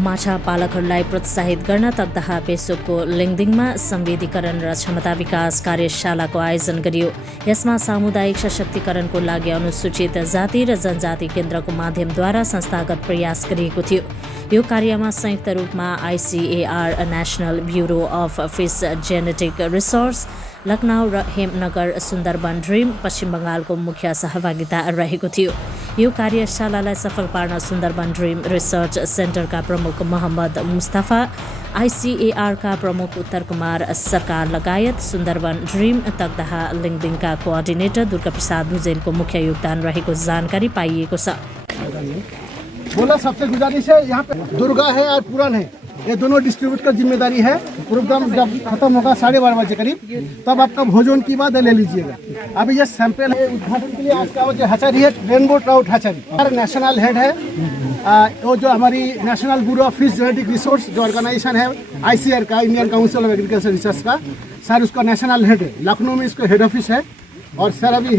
माछा पालकहरूलाई प्रोत्साहित गर्न तकदाह पेसोकको लिङदिङमा संवेदीकरण र क्षमता विकास कार्यशालाको आयोजन गरियो। यसमा सामुदायिक सशक्तिकरणको लागि अनुसूचित जाति र जनजाति केन्द्रको माध्यमद्वारा संस्थागत प्रयास गरिएको थियो। यो कार्यमा संयुक्त रूपमा ICAR national bureau of fish genetic resource, Lucknow र हेमनगर सुन्दरवन ड्रिम पश्चिम बङ्गालको मुख्य सहभागिता रहेको थियो। यो कार्यशालालाई सफल पार्न सुन्दरवन ड्रिम रिसर्च सेन्टरका प्रमुख मोहम्मद मुस्तफा, ICAR का प्रमुख उत्तर कुमार सरकार लगायत सुन्दरवन ड्रिम तकदाह लिङदिङका कोअर्डिनेटर दुर्गा प्रसाद भुजेलको मुख्य योगदान रहेको जानकारी पाइएको छ। बोला सबसे गुजारिश है, यहाँ पे दुर्गा है और पुराण है, ये दोनों डिस्ट्रीब्यूट का जिम्मेदारी है। प्रोग्राम जब खत्म होगा 12:30 बजे करीब, तब आपका भोजन की बात ले लीजिएगा। अभी ये सैंपल है उद्घाटन के लिए। आज का जो हैचरी है rainbow trout hatchery, national head है वो जो हमारी national bureau of fish genetic resource जो ऑर्गेनाइजेशन है ICAR का, Indian council of agriculture research का, सर उसका नेशनल हेड है। लखनऊ में इसका हेड ऑफिस है और सर अभी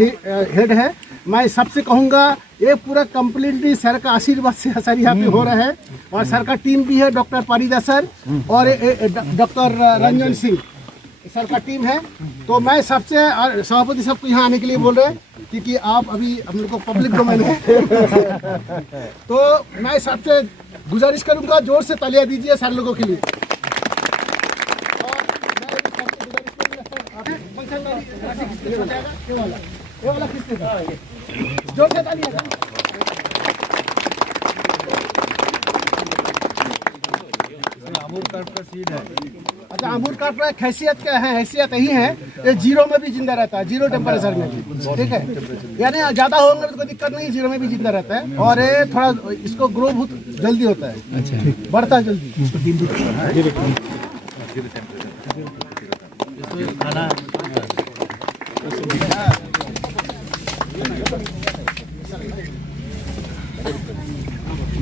हेड है। मैं सबसे कहूँगा ये पूरा कम्प्लीटली सर का आशीर्वाद से सर यहाँ पे हो रहा है और सर का टीम भी है, डॉक्टर पारिदा सर और डॉक्टर रंजन सिंह सर का टीम है। तो मैं सबसे सभापति सबको यहाँ आने के लिए बोल रहे हैं क्योंकि आप अभी हम लोग को पब्लिक डोमेन है तो मैं सबसे गुजारिश करूँगा जोर से तालियां दीजिए सर लोगों के लिए। जोर से तालियां। अमूर कार्प का सीड है। अच्छा, अमूर कार्प का हैसियत क्या है? हैसियत यही है ये जीरो में भी जिंदा रहता है, जीरो टेम्परेचर में, ठीक है। यानी ज्यादा होंगे तो कोई दिक्कत नहीं, जीरो में भी जिंदा रहता है और ये थोड़ा इसको ग्रो बहुत जल्दी होता है। अच्छा, बढ़ता है जल्दी।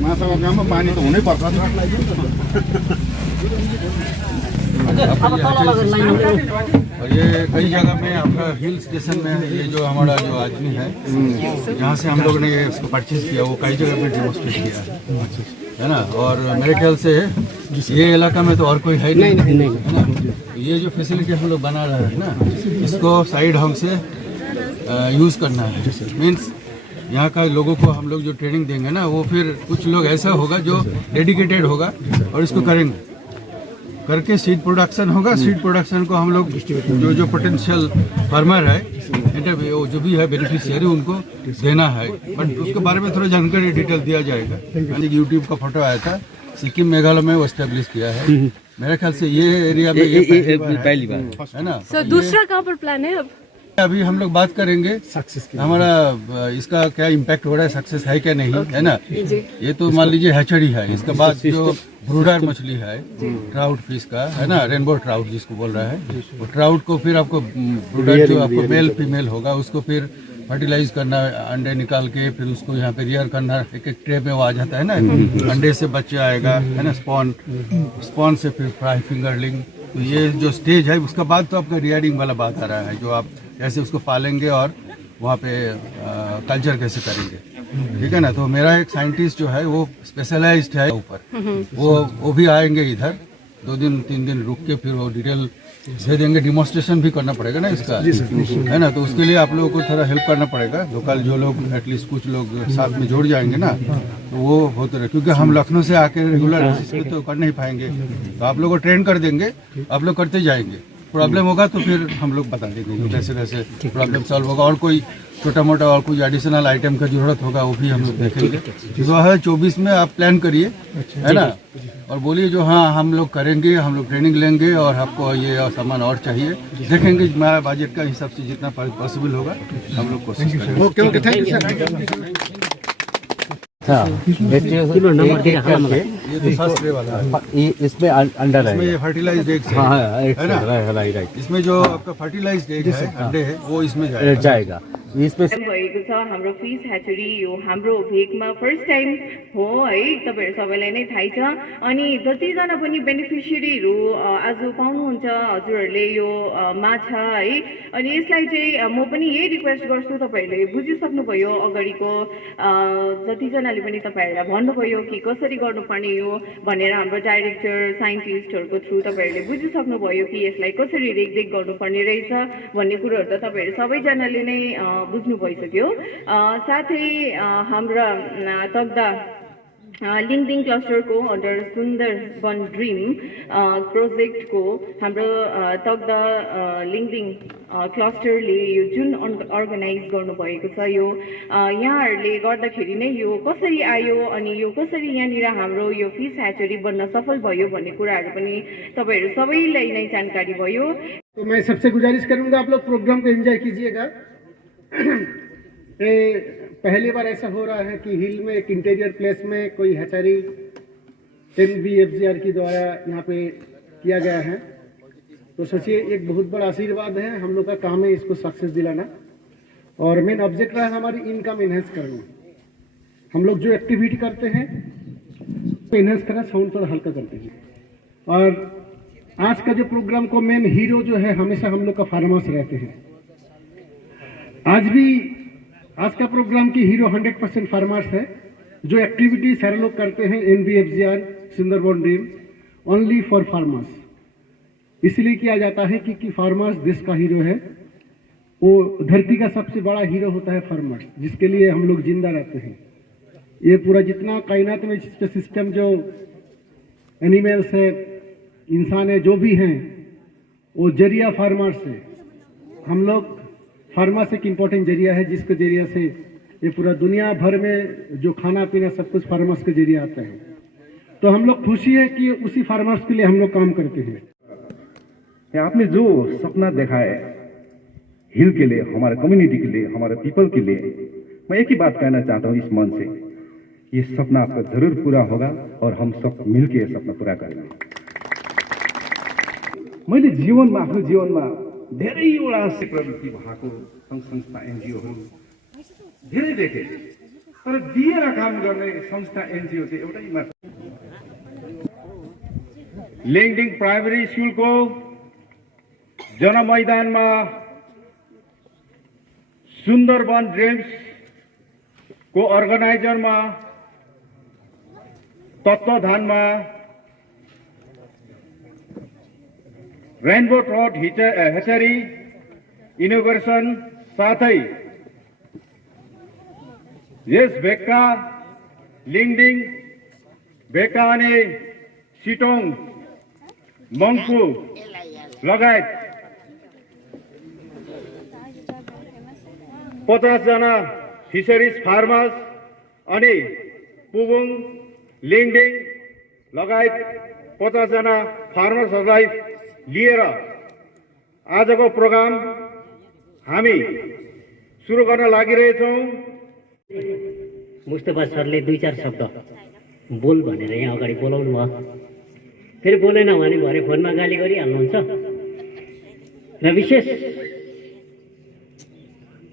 माछामा पानी तो हुनै पर्छ। और ये कई जगह में आपका हिल स्टेशन में ये जो हमारा जो आदमी है यहाँ से हम लोग ने ये इसको परचेज किया, वो कई जगह पे डेमोस्ट्रेट किया है ना। और मेरे ख्याल से ये इलाका में तो और कोई है नहीं है ना। ये जो फैसिलिटी हम लोग बना रहे हैं ना, इसको साइड ढंग से यूज़ करना है। मीन्स यहाँ का लोगों को हम लोग जो ट्रेनिंग देंगे ना, वो फिर कुछ लोग ऐसा होगा जो डेडिकेटेड होगा और इसको करेंगे, करके सीड प्रोडक्शन होगा। सीड प्रोडक्शन को हम लोग जो पोटेंशियल फार्मर है, जो भी है बेनिफिशियरी, उनको देना है। बट उसके बारे में थोड़ा जानकारी डिटेल दिया जाएगा। यूट्यूब का फोटो आया था, सिक्किम मेघालय में वो एस्टेब्लिश किया है। मेरे ख्याल से ये एरिया में ये पहली बार है ना। सर दूसरा कहाँ पर प्लान है? अभी हम लोग बात करेंगे सक्सेस की, हमारा इसका क्या इम्पैक्ट हो रहा है, सक्सेस है क्या नहीं, है ना। ये तो मान लीजिए हैचरी है। इसके बाद जो ब्रूडर मछली है ट्राउट फिश का, है ना, रेनबो ट्राउट जिसको बोल रहा है, वो ट्राउट को फिर आपको ब्रूडर जो आपको मेल फीमेल होगा उसको फिर फर्टिलाइज करना, अंडे निकाल के फिर उसको यहाँ पे रियर करना। एक एक ट्रे में वो आ जाता है ना, अंडे से बच्चे आएगा, है ना, स्पॉन से फिर फ्राई फिंगरलिंग। तो ये जो स्टेज है उसका बाद तो आपका रियरिंग वाला बात आ रहा है, जो आप कैसे उसको पालेंगे और वहाँ पे कल्चर कैसे करेंगे, ठीक है ना। तो मेरा एक साइंटिस्ट जो है वो स्पेशलाइज्ड है ऊपर, वो भी आएंगे इधर 2 दिन 3 दिन रुक के फिर वो डिटेल दे देंगे। डिमॉन्स्ट्रेशन भी करना पड़ेगा ना इसका, है ना। तो उसके लिए आप लोगों को थोड़ा हेल्प करना पड़ेगा। लोकल जो लोग एटलीस्ट कुछ लोग साथ में जोड़ जाएंगे ना, तो वो होते रहे, क्योंकि हम लखनऊ से आके रेगुलर बेसिस पे तो कर नहीं पाएंगे। तो आप लोग को ट्रेन कर देंगे, आप लोग करते जाएंगे। प्रॉब्लम होगा तो फिर हम लोग बता देंगे कैसे कैसे प्रॉब्लम सॉल्व होगा। और कोई छोटा मोटा और कुछ एडिशनल आइटम का जरूरत होगा वो भी हम लोग देखेंगे। 2024 में आप प्लान करिए, है ना, और बोलिए जो हाँ हम लोग करेंगे, हम लोग ट्रेनिंग लेंगे और आपको ये और सामान और चाहिए, देखेंगे हमारा बजट का हिसाब से जितना पॉसिबल होगा हम लोग कोशिश करेंगे। Okay, thank you sir. इसमें अंडर है, इसमें फर्टिलाइज्ड एग है ना, इसमें जो आपका फर्टिलाइज्ड एग है, अंडे है, वो इसमें जाएगा। इसमें भएको छ हाम्रो फिस ह्याचरी यो हाम्रो भेगमा फर्स्ट टाइम हो है, तपाईँहरू सबैलाई नै थाहै छ। अनि जतिजना पनि बेनिफिसियरीहरू आज पाउनुहुन्छ हजुरहरूले यो माछा है, अनि यसलाई चाहिँ म पनि यही रिक्वेस्ट गर्छु, तपाईँहरूले बुझिसक्नुभयो अगाडिको जतिजनाले पनि तपाईँहरूलाई भन्नुभयो कि कसरी गर्नुपर्ने यो भनेर, हाम्रो डाइरेक्टर साइन्टिस्टहरूको थ्रु तपाईँहरूले बुझिसक्नुभयो कि यसलाई कसरी रेखदेख गर्नुपर्ने रहेछ भन्ने कुरोहरू त तपाईँहरू सबैजनाले नै बुझ्नु भइसक्यो। साथै हाम्रा तग्दा लिङ्कडिङ क्लस्टरको अन्डर सुन्दरवन ड्रिम प्रोजेक्टको हाम्रो तग्दा लिङ्कडिङ क्लस्टरले यो जुन अर्गनाइज गर्नुभएको छ, यो यहाँहरूले गर्दाखेरि नै यो कसरी आयो अनि यो कसरी यहाँनिर हाम्रो यो फिस ह्याचरी बन्न सफल भयो भन्ने कुराहरू पनि तपाईँहरू सबैलाई नै जानकारी भयो। तो मैं सबसे गुजारिश करूंगा आप लोग प्रोग्राम को एंजॉय कीजिएगा। पहली बार ऐसा हो रहा है कि हिल में एक इंटीरियर प्लेस में कोई हैचरी NBFGR के द्वारा यहाँ पे किया गया है, तो सोचिए एक बहुत बड़ा आशीर्वाद है। हम लोग का काम है इसको सक्सेस दिलाना, और मेन ऑब्जेक्ट रहा हमारी इनकम इन्हेंस करना। हम लोग जो एक्टिविटी करते हैं इन्हेंस करना, साउंड थोड़ा हल्का करते हैं। और आज का जो प्रोग्राम को मेन हीरो जो है हमेशा हम लोग का फार्मर्स रहते हैं। आज का प्रोग्राम की हीरो 100% फार्मर्स है। जो एक्टिविटी सारे लोग करते हैं NBFGR Sundarban dream only for farmers, इसलिए किया जाता है क्योंकि फार्मर्स देश का हीरो है। वो धरती का सबसे बड़ा हीरो होता है फार्मर्स, जिसके लिए हम लोग जिंदा रहते हैं। ये पूरा जितना कायनात में सिस्टम जो एनिमल्स है, इंसान है, जो भी हैं, वो जरिया फार्मर्स है। हम लोग फार्मर्स एक इम्पोर्टेंट जरिया है, जिसके जरिए से ये पूरा दुनिया भर में जो खाना पीना सब कुछ फार्मर्स के जरिए आता है। तो हम लोग खुशी है कि उसी फार्मर्स के लिए हम लोग काम करते हैं। आपने जो सपना देखा है हिल के लिए, हमारे कम्युनिटी के लिए, हमारे पीपल के लिए, मैं एक ही बात कहना चाहता हूँ इस मन से, ये सपना आपका जरूर पूरा होगा और हम सब मिलके ये सपना पूरा करेंगे। मैले जीवनमा आफ्नो जीवनमा धेरैवटा प्रवृत्ति भएको सङ्घ संस्था एनजिओहरू धेरै देखेँ, तर दिएर काम गर्ने संस्था एनजिओ चाहिँ एउटै मात्र। लिङ्कडिङ प्राइमेरी स्कुलको जनमैदानमा सुन्दरवन ड्रिम्सको अर्गनाइजरमा तत्वाधानमा रेनबो ट्राउट हेचरी इनोग्रेसन साथै यस भेगका लिङ्कडिङ भेगका अनि सिटोङ मङ्पू लगायत 50 जना फिसरिज फार्मर्स अनि पुबुङ लिङ्कडिङ लगायत 50 जना फार्मर्सहरूलाई लिएर आजको प्रोग्राम हामी सुरु गर्न लागिरहेछौँ। मुस्तफा सरले 2-4 शब्द बोल भनेर यहाँ अगाडि बोलाउनु भयो, फेरि बोलेन भने भरे फोनमा गाली गरिहाल्नुहुन्छ। र विशेष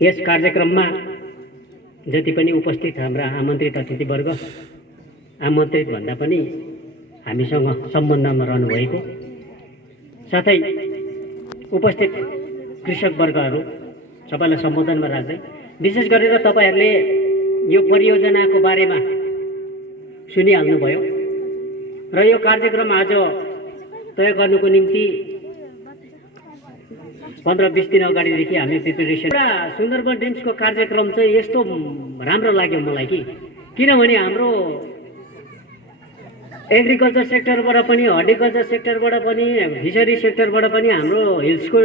यस कार्यक्रममा जति पनि उपस्थित हाम्रा आमन्त्रित अतिथिवर्ग, आमन्त्रित भन्दा पनि हामीसँग सम्बन्धमा रहनुभएको, साथै उपस्थित कृषक वर्गहरू सबैलाई सम्बोधनमा राख्दै विशेष गरेर तपाईहरूले यो परियोजनाको बारेमा सुनिहाल्नुभयो र यो कार्यक्रम आज तय गर्नुको निम्ति 15-20 दिन अगाडिदेखि हामी प्रिपेरेसन। सुन्दरवन ड्रिम्सको कार्यक्रम चाहिँ यस्तो राम्रो लाग्यो मलाई कि किनभने हाम्रो एग्रिकल्चर सेक्टरबाट पनि, हर्टिकल्चर सेक्टरबाट पनि, फिसरी सेक्टरबाट पनि हाम्रो हिल्सको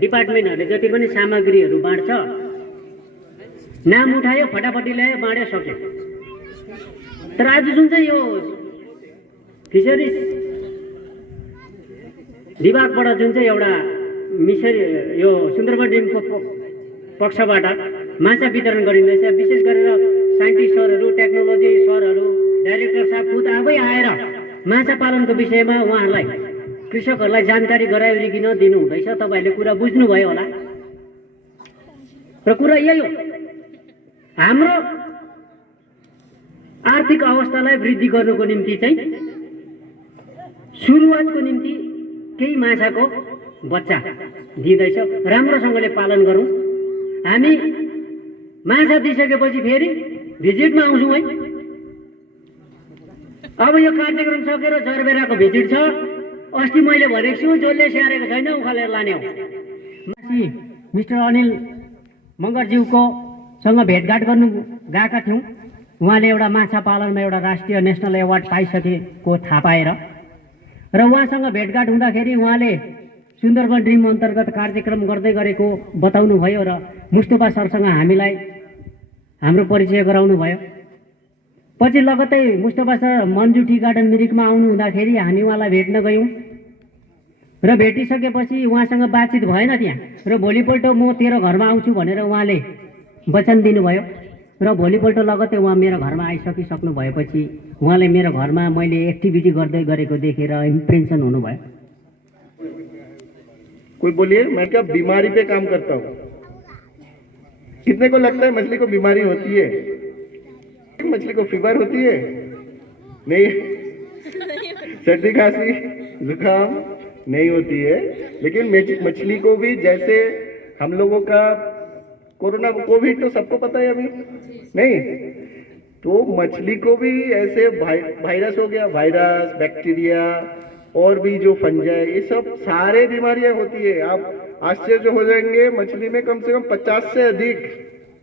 डिपार्टमेन्टहरूले जति पनि सामग्रीहरू बाँड्छ, नाम उठायो, फटाफटी ल्यायो, बाँड्यो, सक्यो। तर आज जुन चाहिँ यो फिसरिज विभागबाट जुन चाहिँ एउटा यो सुन्दरवन ड्रिमको पक्षबाट माछा वितरण गरिँदैछ, विशेष गरेर साइन्टिस्ट सरहरू, टेक्नोलोजी सरहरू, डाइरेक्टर साहब खुद आफै आएर माछा पालनको विषयमा उहाँहरूलाई, कृषकहरूलाई जानकारी गराइकन दिनुहुँदैछ। तपाईँहरूले कुरा बुझ्नुभयो होला। र कुरा यही हो, हाम्रो आर्थिक अवस्थालाई वृद्धि गर्नुको निम्ति चाहिँ सुरुवातको निम्ति केही माछाको बच्चा दिँदैछ, राम्रोसँगले पालन गरौँ। हामी माछा दिइसकेपछि फेरि भिजिटमा आउँछौँ है। अब यो कार्यक्रम सकेर जरबेराको भिजिट छ। अस्ति मैले भनेको छु, जसले स्याहारेको छैन उखालेर लाने हो। माथि मिस्टर अनिल मगरज्यूको सँग भेटघाट गर्नु गएका थियौँ। उहाँले एउटा माछा पालनमा एउटा राष्ट्रिय नेसनल एवार्ड पाइसकेको थाहा पाएर र उहाँसँग भेटघाट हुँदाखेरि उहाँले सुन्दरवन ड्रिम अन्तर्गत कार्यक्रम गर्दै गरेको बताउनु भयो र मुस्तफा सरसँग हामीलाई हाम्रो परिचय गराउनु भयो। पछि लगत्तै Mustafa sir Manju tea garden मिरिकमा आउनु हुँदाखेरि हामी उहाँलाई भेट्न गयौँ र भेटिसकेपछि उहाँसँग बातचित भएन त्यहाँ, र भोलिपल्ट म तेरो घरमा आउँछु भनेर उहाँले वचन दिनुभयो र भोलिपल्ट लगत्तै उहाँ मेरो घरमा आइसकिसक्नु भएपछि उहाँले मेरो घरमा मैले एक्टिभिटी गर्दै गरेको देखेर इम्प्रेसन हुनुभयो। कोई बोलिए, मैं क्या बीमारी पे काम करता हूँ। कितने को लगता है मछली को बीमारी होती है? मछली को फीवर होती है? नहीं, सर्दी खांसी जुकाम नहीं होती है। लेकिन मछली को भी जैसे हम लोगों का कोरोना कोविड तो सबको पता है अभी नहीं, तो मछली को भी ऐसे वायरस हो गया, वायरस बैक्टीरिया और भी जो फंजाई, ये सब सारे बीमारियां होती है। आप आश्चर्य हो जाएंगे, मछली में कम से कम 50 से अधिक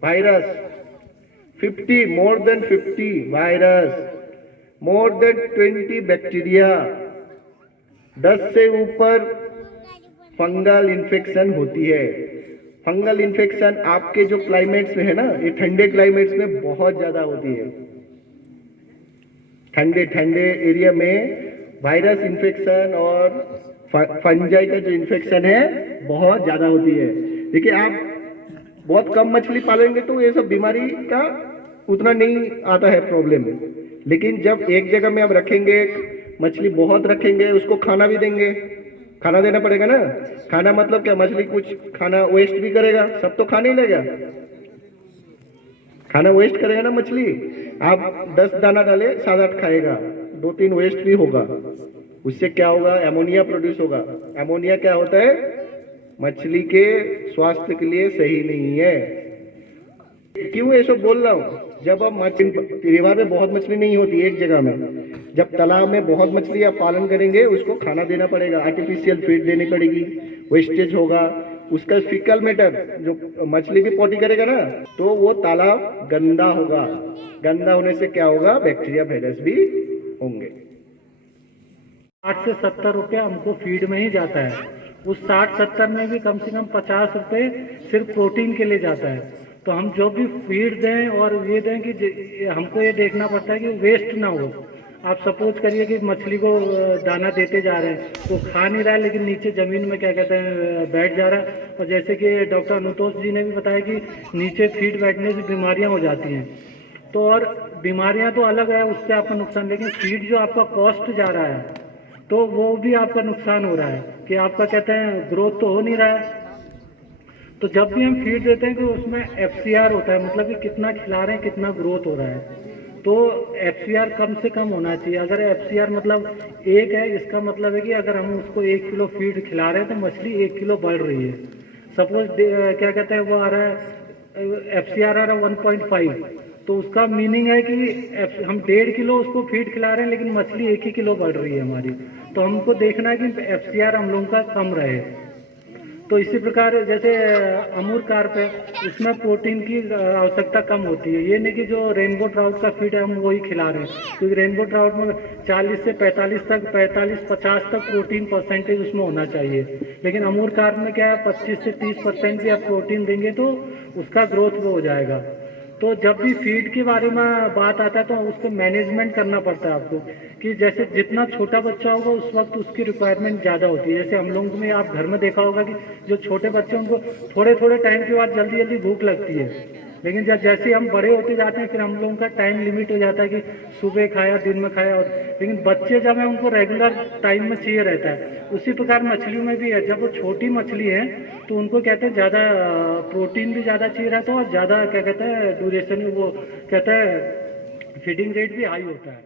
virus, 50 more than 50 virus, more than 20 bacteria, 10 से ऊपर फंगल इन्फेक्शन होती है। फंगल इन्फेक्शन आपके जो क्लाइमेट्स में है ना, ये ठंडे क्लाइमेट्स में बहुत ज्यादा होती है। ठंडे एरिया में वायरस इन्फेक्शन और फंजाई का जो इन्फेक्शन है बहुत ज्यादा होती है। देखिए, आप बहुत कम मछली पालेंगे तो ये सब बीमारी का उतना नहीं आता है प्रॉब्लम, लेकिन जब एक जगह में आप रखेंगे, मछली बहुत रखेंगे, उसको खाना भी देंगे, खाना देना पड़ेगा ना। खाना मतलब क्या, मछली कुछ खाना वेस्ट भी करेगा, सब तो खा नहीं लेगा, खाना वेस्ट करेगा ना मछली। आप 10 दाना डाले, 7-8 खाएगा, 2-3 वेस्ट भी होगा। उससे क्या होगा, एमोनिया प्रोड्यूस होगा। एमोनिया क्या होता है, मछली के स्वास्थ्य के लिए सही नहीं है। क्यों ये सब बोल रहा हूँ, जब अब रिवर में बहुत मछली नहीं होती एक जगह में, जब तालाब में बहुत मछली आप पालन करेंगे, उसको खाना देना पड़ेगा, आर्टिफिशियल फीड देनी पड़ेगी, वेस्टेज होगा, उसका फीकल मैटर, जो मछली भी पॉटी करेगा ना, तो वो तालाब गंदा होगा। गंदा होने से क्या होगा, बैक्टीरिया वायरस भी होंगे। 60 से 70 रुपया हमको फीड में ही जाता है। उस 60-70 में भी कम से कम 50 रुपये सिर्फ प्रोटीन के लिए जाता है। तो हम जो भी फीड दें और ये दें कि हमको ये देखना पड़ता है कि वेस्ट ना हो। आप सपोज करिए कि मछली को दाना देते जा रहे हैं, वो खा नहीं रहा है, लेकिन नीचे ज़मीन में क्या कहते हैं बैठ जा रहा है। और जैसे कि डॉक्टर अनुतोष जी ने भी बताया कि नीचे फीड बैठने से बीमारियाँ हो जाती हैं। तो और बीमारियाँ तो अलग है, उससे आपका नुकसान, लेकिन फीड जो आपका कॉस्ट जा रहा है तो वो भी आपका नुकसान हो रहा है कि आपका कहते हैं ग्रोथ तो हो नहीं रहा है। तो जब भी हम फीड देते हैं कि उसमें FCR होता है, मतलब कि कितना खिला रहे हैं, कितना ग्रोथ हो रहा है। तो FCR कम से कम होना चाहिए। अगर FCR मतलब 1 है, इसका मतलब है कि अगर हम उसको 1 किलो फीड खिला रहे हैं तो मछली 1 किलो बढ़ रही है। सपोज क्या कहते हैं वो आ रहा है, FCR आ रहा है 1.5, तो उसका मीनिंग है कि हम 1.5 किलो उसको फीड खिला रहे हैं, लेकिन मछली 1 ही किलो बढ़ रही है हमारी। तो हमको देखना है कि FCR हम लोगों का कम रहे। तो इसी प्रकार जैसे अमूर कार्प है, उसमें प्रोटीन की आवश्यकता कम होती है। ये नहीं कि जो रेनबो ट्राउट का फीड है हम वही खिला रहे हैं, क्योंकि रेनबो ट्राउट में 40 से 45-50 तक प्रोटीन परसेंटेज उसमें होना चाहिए। लेकिन अमूर कार्प में क्या है, 25 से 30% भी आप प्रोटीन देंगे तो उसका ग्रोथ वो हो जाएगा। तो जब भी फीड के बारे में बात आता है तो उसको मैनेजमेंट करना पड़ता है आपको, कि जैसे जितना छोटा बच्चा होगा उस वक्त उसकी रिक्वायरमेंट ज़्यादा होती है। जैसे हम लोगों में आप घर में देखा होगा कि जो छोटे बच्चे उनको थोड़े टाइम के बाद जल्दी भूख लगती है, लेकिन जब जैसे हम बड़े होते जाते हैं फिर हम लोगों का टाइम लिमिट हो जाता है कि सुबह खाया, दिन में खाया। और लेकिन बच्चे जब है उनको रेगुलर टाइम में चाहिए रहता है। उसी प्रकार मछलियों में भी है, जब वो छोटी मछली है तो उनको कहते हैं ज़्यादा प्रोटीन भी ज़्यादा चाहिए रहता है और ज़्यादा क्या कहते हैं ड्यूरेशन, वो कहते हैं फीडिंग रेट भी हाई होता है।